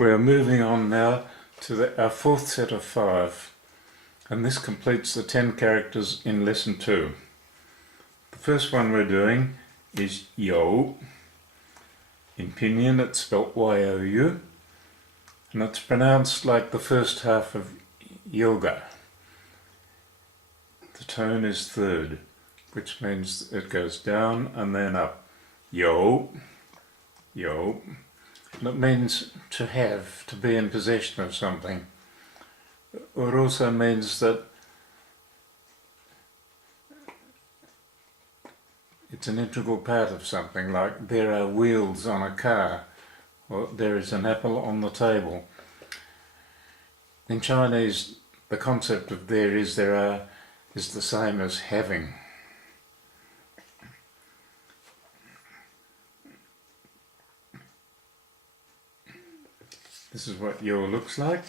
We're moving on now to our fourth set of 5, and this completes the 10 characters in lesson 2. The first one we're doing is yo. In Pinyin it's spelt Y-O-U, and it's pronounced like the first half of yoga. The tone is third, which means it goes down and then up. Yo, yo. And it means to have, to be in possession of something. It also means that it's an integral part of something, like there are wheels on a car, or there is an apple on the table. In Chinese, the concept of there is the same as having. This is what yo looks like.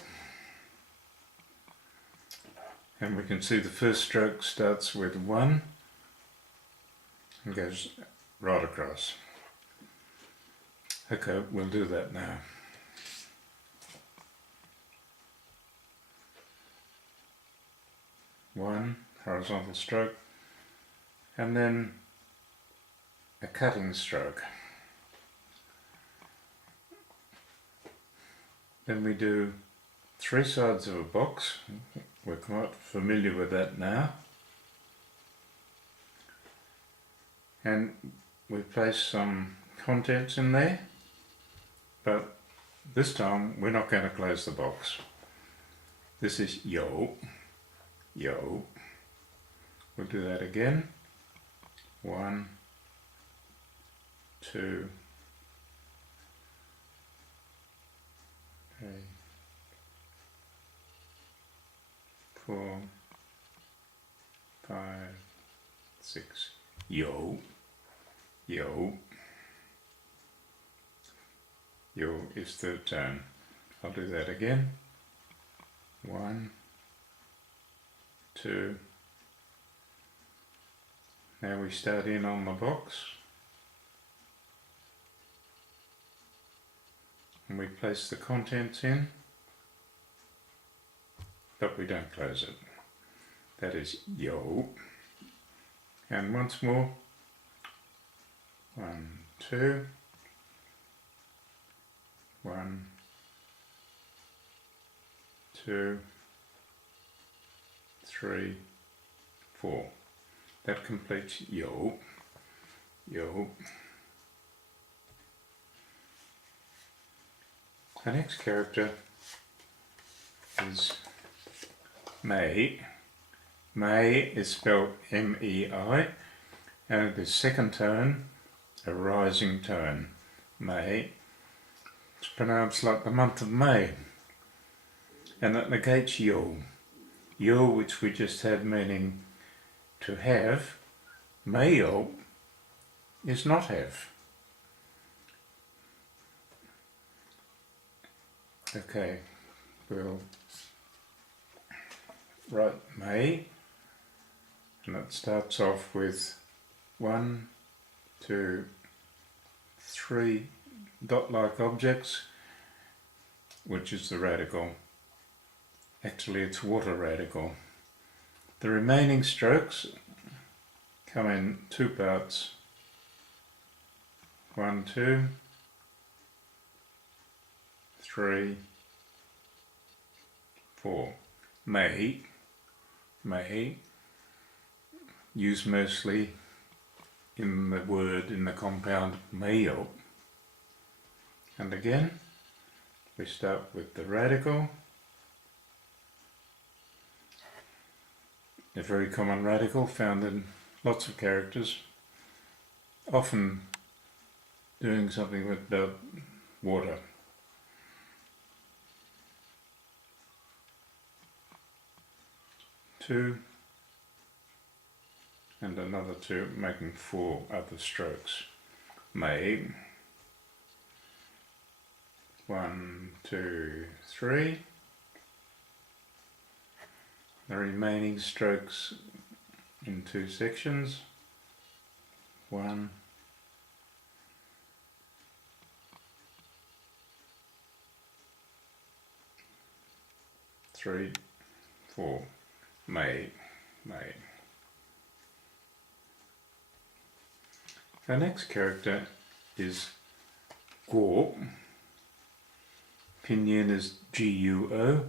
And we can see the first stroke starts with 1 and goes right across. Okay, we'll do that now. One horizontal stroke, and then a cutting stroke. Then we do 3 sides of a box. We're quite familiar with that now. And we place some contents in there, but this time we're not going to close the box. This is yo, yo. We'll do that again. 1, 2, 3, 4, 5, 6. Yo, yo. Yo is third tone. I'll do that again. 1, 2. Now we start in on the box. And we place the contents in, but we don't close it. That is yo. And once more. 1, 2. 1, 2, 3, 4. That completes yo, yo. The next character is Mei. Mei is spelled M-E-I, and it is second tone, a rising tone. Mei. It's pronounced like the month of May, and it negates yo. Yo, which we just had meaning to have. Mei-yo is not have. Okay, we'll write Mei, and it starts off with 1, 2, 3 dot-like objects, which is the radical. Actually, it's water radical. The remaining strokes come in 2 parts. 1, 2, 3, 4. Mei, mei, used mostly in the word, in the compound mei-yo. And again, we start with the radical, a very common radical found in lots of characters, often doing something with water. Two, and another 2, making 4 other strokes. Mei. 1, 2, 3. The remaining strokes in 2 sections. 1, 3, 4. May. Our next character is Guo. Pinyin is G-U-O,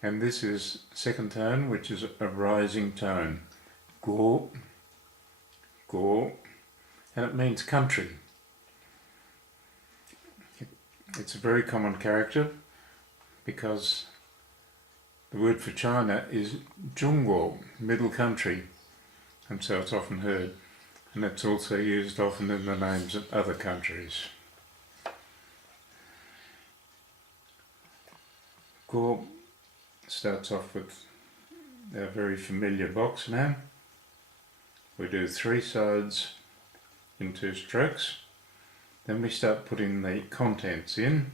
and this is second tone, which is a rising tone. Guo, and it means country. It's a very common character because the word for China is Zhongguo, middle country, and so it's often heard, and it's also used often in the names of other countries. Guo starts off with a very familiar box now. We do 3 sides in 2 strokes. Then we start putting the contents in,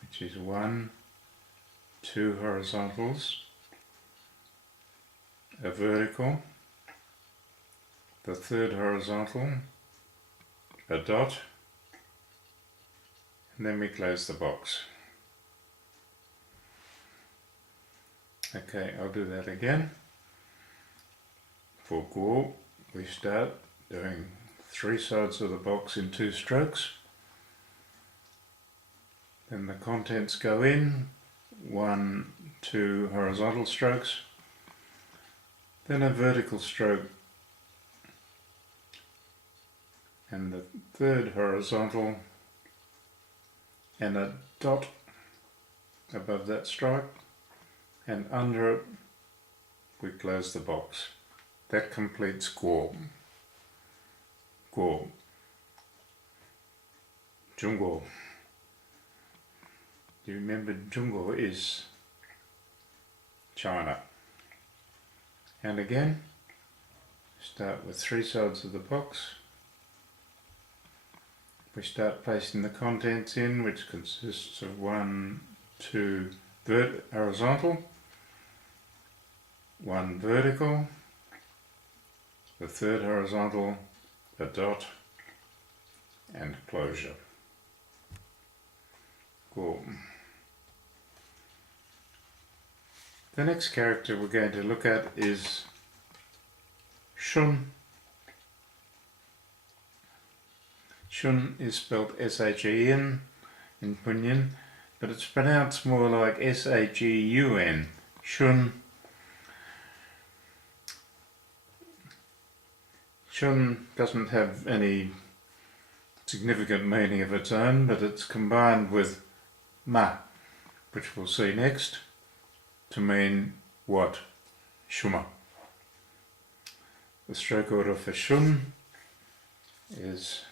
which is 1, 2 horizontals, a vertical, the 3rd horizontal, a dot, and then we close the box. Okay, I'll do that again. For Guo, we start doing 3 sides of the box in 2 strokes. Then the contents go in, 1, 2 horizontal strokes, then a vertical stroke, and the 3rd horizontal, and a dot above that stroke, and under it we close the box. That completes Guo. Guo. Zhongguo. Do you remember Zhongguo is China? And again, start with 3 sides of the box. We start placing the contents in, which consists of 1, 2 horizontal, 1 vertical, the 3rd horizontal, a dot, and closure. Cool. The next character we're going to look at is Shun. Shun is spelled S-H-E-N in Pinyin, but it's pronounced more like S-H-E-U-N. Shun. Shun doesn't have any significant meaning of its own, but it's combined with ma, which we'll see next, to mean what? Shuma. The stroke order for Shun is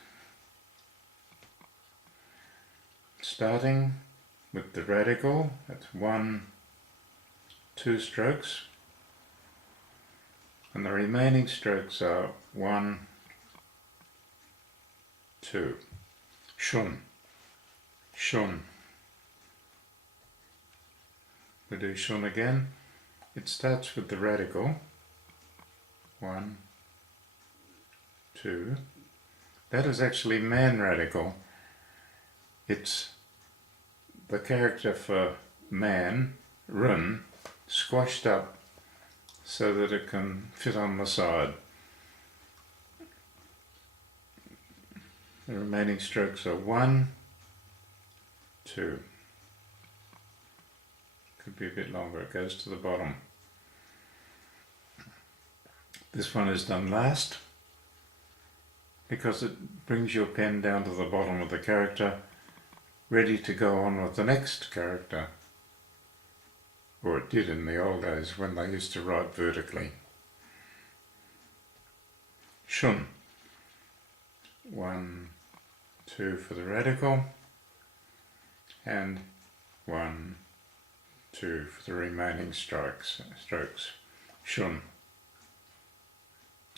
starting with the radical, that's 1, 2 strokes, and the remaining strokes are 1, 2. Shun. Shun. We do Shun again. It starts with the radical. 1, 2. That is actually man radical. It's the character for man, run, squashed up so that it can fit on the side. The remaining strokes are 1, 2. Could be a bit longer, it goes to the bottom. This one is done last because it brings your pen down to the bottom of the character, ready to go on with the next character. Or it did in the old days when they used to write vertically. Shun. 1, 2 for the radical, and 1, 2 for the remaining strokes. Shun.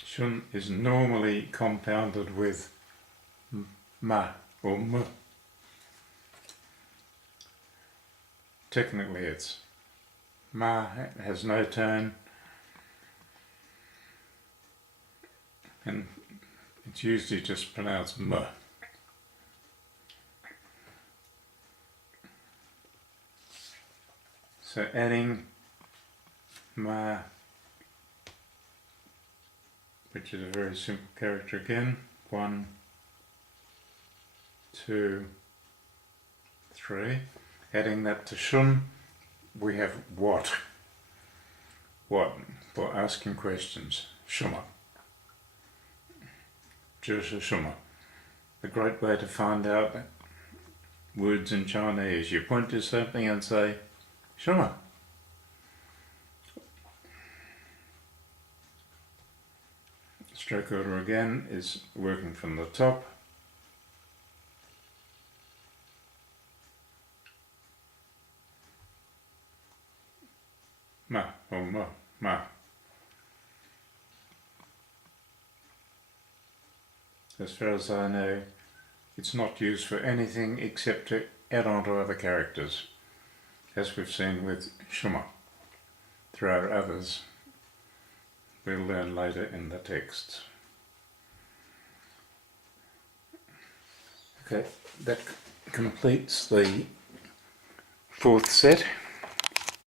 Shun is normally compounded with ma or m. Technically it's ma, has no tone, and it's usually just pronounced m. So adding ma, which is a very simple character again, 1, 2, 3. Adding that to shun, we have what. What, for asking questions. Shumma. Just a shumma. A great way to find out words in Chinese. You point to something and say, shumma. Stroke order again is working from the top. Ma, or ma, ma. As far as I know, it's not used for anything except to add on to other characters, as we've seen with shumma. There are others we'll learn later in the text. Okay, that completes the 4th set.